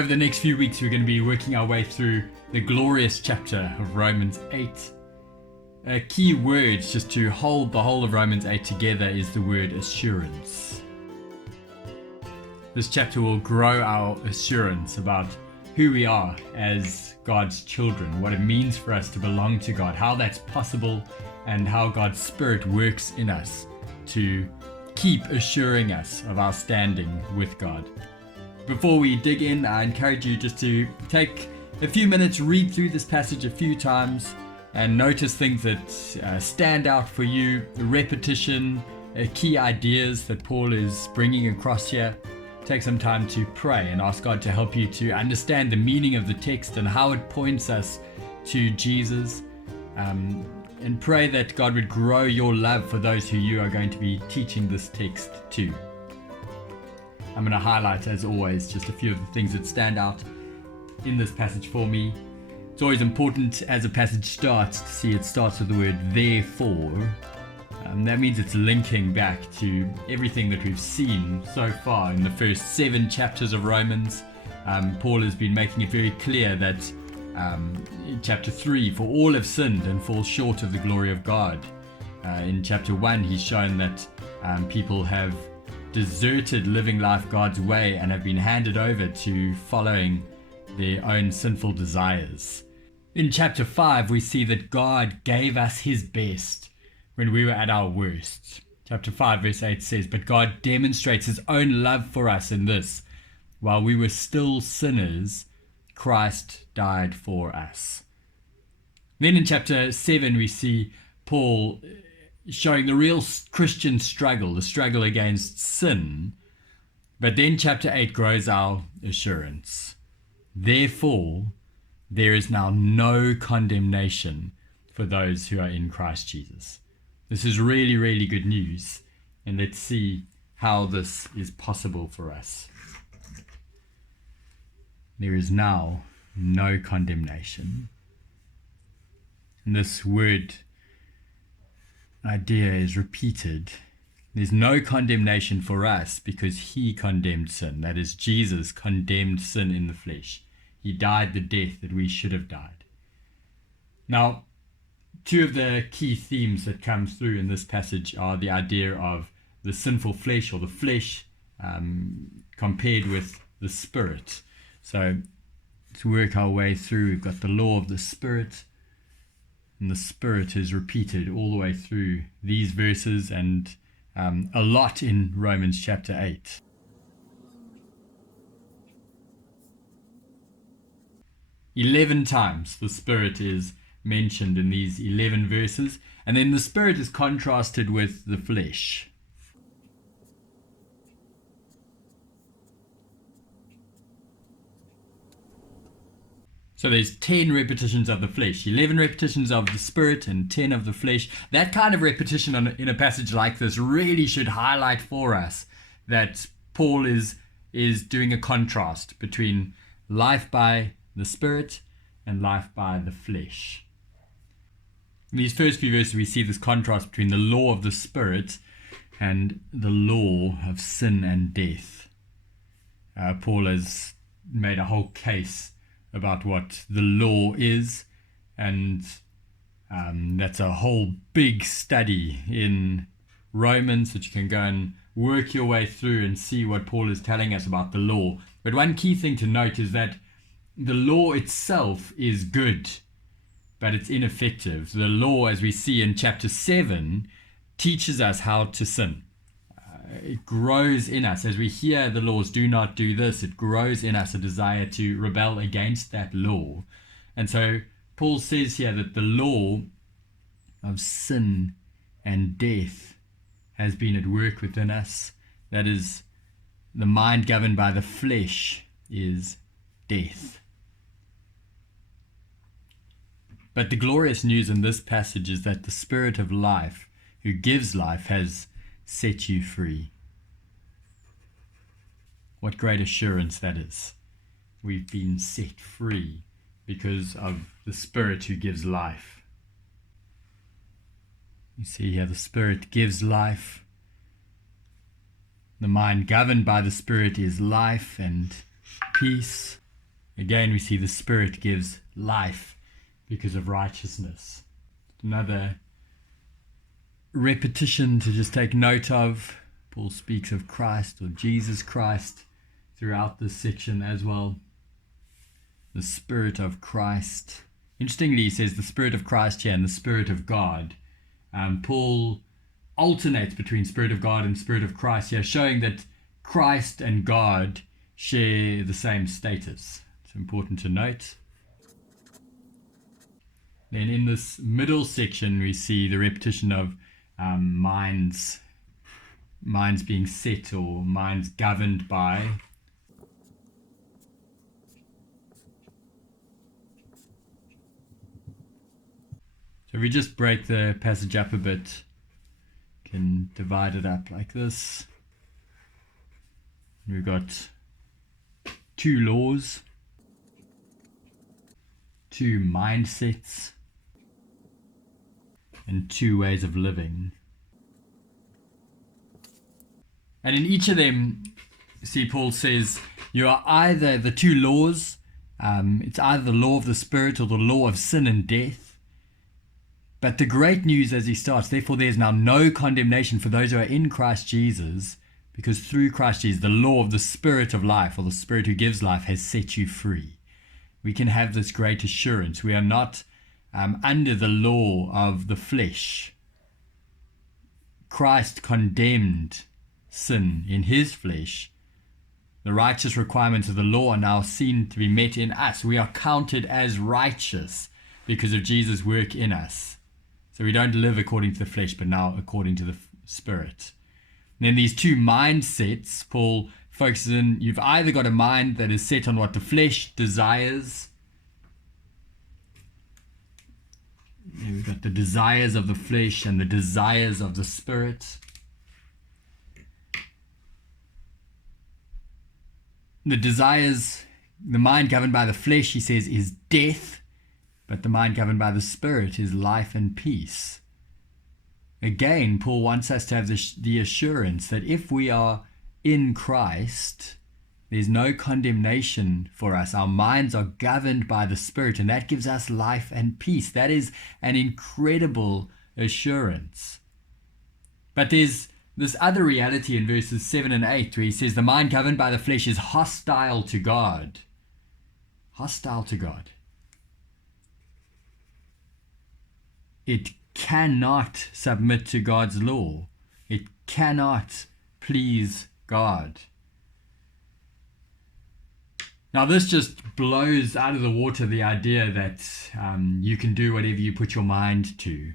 Over the next few weeks, we're going to be working our way through the glorious chapter of Romans 8. A key word just to hold the whole of Romans 8 together is the word assurance. This chapter will grow our assurance about who we are as God's children, what it means for us to belong to God, how that's possible, and how God's Spirit works in us to keep assuring us of our standing with God. Before we dig in, I encourage you just to take a few minutes, read through this passage a few times, and notice things that stand out for you, repetition, key ideas that Paul is bringing across here. Take some time to pray and ask God to help you to understand the meaning of the text and how it points us to Jesus. And pray that God would grow your love for those who you are going to be teaching this text to. I'm going to highlight, as always, just a few of the things that stand out in this passage for me. It's always important as a passage starts to see it starts with the word therefore. That means it's linking back to everything that we've seen so far in the first 7 chapters of Romans. Paul has been making it very clear that in chapter 3, for all have sinned and fall short of the glory of God. In chapter 1, he's shown that people have deserted living life God's way and have been handed over to following their own sinful desires. In chapter 5, we see that God gave us his best when we were at our worst. Chapter 5 verse 8 says, "But God demonstrates his own love for us in this: while we were still sinners, Christ died for us." Then in chapter 7 we see Paul showing the real Christian struggle, the struggle against sin. But then chapter 8 grows our assurance. Therefore, there is now no condemnation for those who are in Christ Jesus. This is really, really good news. And let's see how this is possible for us. There is now no condemnation. And this word idea is repeated. There's no condemnation for us because he condemned sin. That is, Jesus condemned sin in the flesh. He died the death that we should have died. Now, 2 of the key themes that come through in this passage are the idea of the sinful flesh, or the flesh, compared with the Spirit. So let's work our way through. We've got the law of the Spirit, and the Spirit is repeated all the way through these verses and a lot in Romans chapter 8. "11 times the Spirit is mentioned in these 11 verses, and then the Spirit is contrasted with the flesh. So there's 10 repetitions of the flesh, 11 repetitions of the Spirit, and 10 of the flesh. That kind of repetition in a passage like this really should highlight for us that Paul is doing a contrast between life by the Spirit and life by the flesh. In these first few verses, we see this contrast between the law of the Spirit and the law of sin and death. Paul has made a whole case about what the law is, and that's a whole big study in Romans that you can go and work your way through and see what Paul is telling us about the law. But one key thing to note is that the law itself is good, but it's ineffective. The law, as we see in chapter 7, teaches us how to sin. It grows in us. As we hear the laws, do not do this, it grows in us a desire to rebel against that law. And so Paul says here that the law of sin and death has been at work within us. That is, the mind governed by the flesh is death. But the glorious news in this passage is that the Spirit of life, who gives life, has set you free. What great assurance that is. We've been set free because of the Spirit who gives life. You see here, the Spirit gives life. The mind governed by the Spirit is life and peace. Again, we see the Spirit gives life because of righteousness. Another repetition to just take note of. Paul speaks of Christ or Jesus Christ throughout this section as well. The Spirit of Christ. Interestingly, he says the Spirit of Christ here and the Spirit of God. Paul alternates between Spirit of God and Spirit of Christ here, showing that Christ and God share the same status. It's important to note. Then in this middle section, we see the repetition of minds being set or minds governed by. So if we just break the passage up a bit, can divide it up like this. We've got 2 laws, 2 mindsets, and 2 ways of living. And in each of them, see, Paul says, you are either the 2 laws, it's either the law of the Spirit or the law of sin and death. But the great news as he starts, therefore there is now no condemnation for those who are in Christ Jesus, because through Christ Jesus, the law of the Spirit of life, or the Spirit who gives life, has set you free. We can have this great assurance. We are not under the law of the flesh. Christ condemned sin in his flesh. The righteous requirements of the law are now seen to be met in us. We are counted as righteous because of Jesus' work in us. So we don't live according to the flesh, but now according to the Spirit. And then these 2 mindsets, Paul focuses in, you've either got a mind that is set on what the flesh desires. We've got the desires of the flesh and the desires of the Spirit. The desires, the mind governed by the flesh, he says, is death. But the mind governed by the Spirit is life and peace. Again, Paul wants us to have the assurance that if we are in Christ, there's no condemnation for us. Our minds are governed by the Spirit, and that gives us life and peace. That is an incredible assurance. But there's this other reality in verses 7 and 8 where he says the mind governed by the flesh is hostile to God. Hostile to God. It cannot submit to God's law. It cannot please God. Now this just blows out of the water the idea that you can do whatever you put your mind to,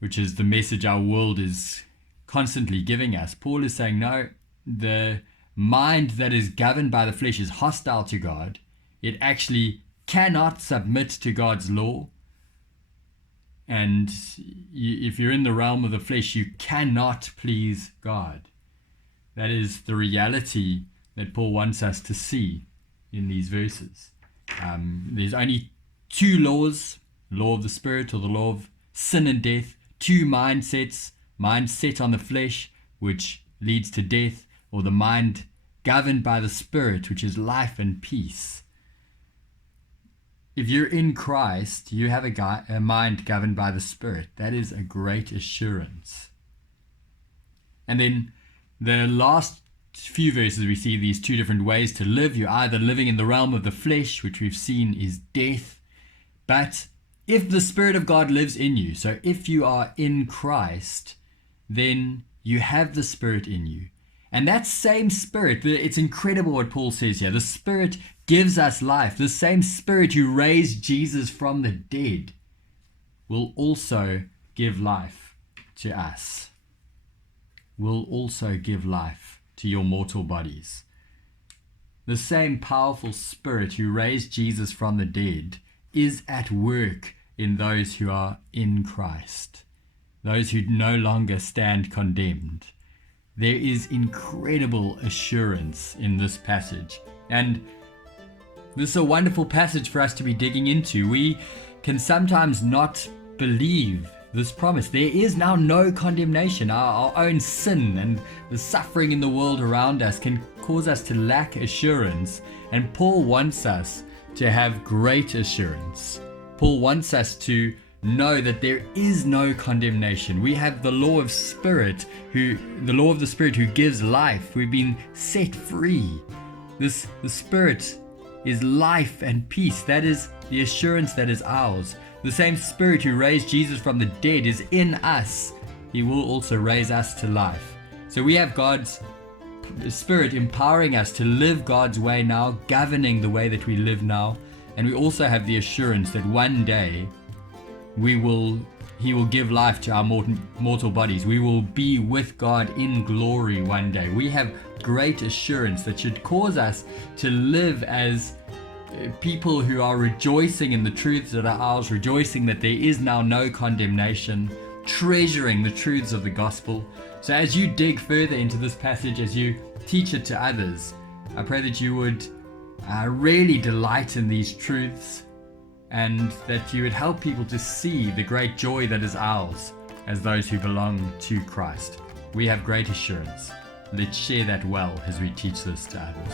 which is the message our world is constantly giving us. Paul is saying, no, the mind that is governed by the flesh is hostile to God. It actually cannot submit to God's law. And if you're in the realm of the flesh, you cannot please God. That is the reality that Paul wants us to see in these verses. There's only 2 laws, the law of the Spirit or the law of sin and death, 2 mindsets, mind set on the flesh, which leads to death, or the mind governed by the Spirit, which is life and peace. If you're in Christ, you have a mind governed by the Spirit. That is a great assurance. And then the last few verses, we see these 2 different ways to live. You're either living in the realm of the flesh, which we've seen is death. But if the Spirit of God lives in you, so if you are in Christ, then you have the Spirit in you. And that same Spirit, it's incredible what Paul says here. The Spirit gives us life. The same Spirit who raised Jesus from the dead will also give life to us. Will also give life to your mortal bodies. The same powerful Spirit who raised Jesus from the dead is at work in those who are in Christ, those who no longer stand condemned. There is incredible assurance in this passage, and this is a wonderful passage for us to be digging into. We can sometimes not believe this promise. There is now no condemnation. Our own sin and the suffering in the world around us can cause us to lack assurance, and Paul wants us to have great assurance. Paul wants us to know that there is no condemnation. We have the law of the Spirit who gives life. We've been set free. The Spirit is life and peace. That is the assurance that is ours. The same Spirit who raised Jesus from the dead is in us. He will also raise us to life. So we have God's Spirit empowering us to live God's way now, governing the way that we live now. And we also have the assurance that one day He will give life to our mortal bodies. We will be with God in glory one day. We have great assurance that should cause us to live as people who are rejoicing in the truths that are ours, rejoicing that there is now no condemnation, treasuring the truths of the gospel. So as you dig further into this passage, as you teach it to others, I pray that you would really delight in these truths, and that you would help people to see the great joy that is ours as those who belong to Christ. We have great assurance. Let's share that well as we teach this to others.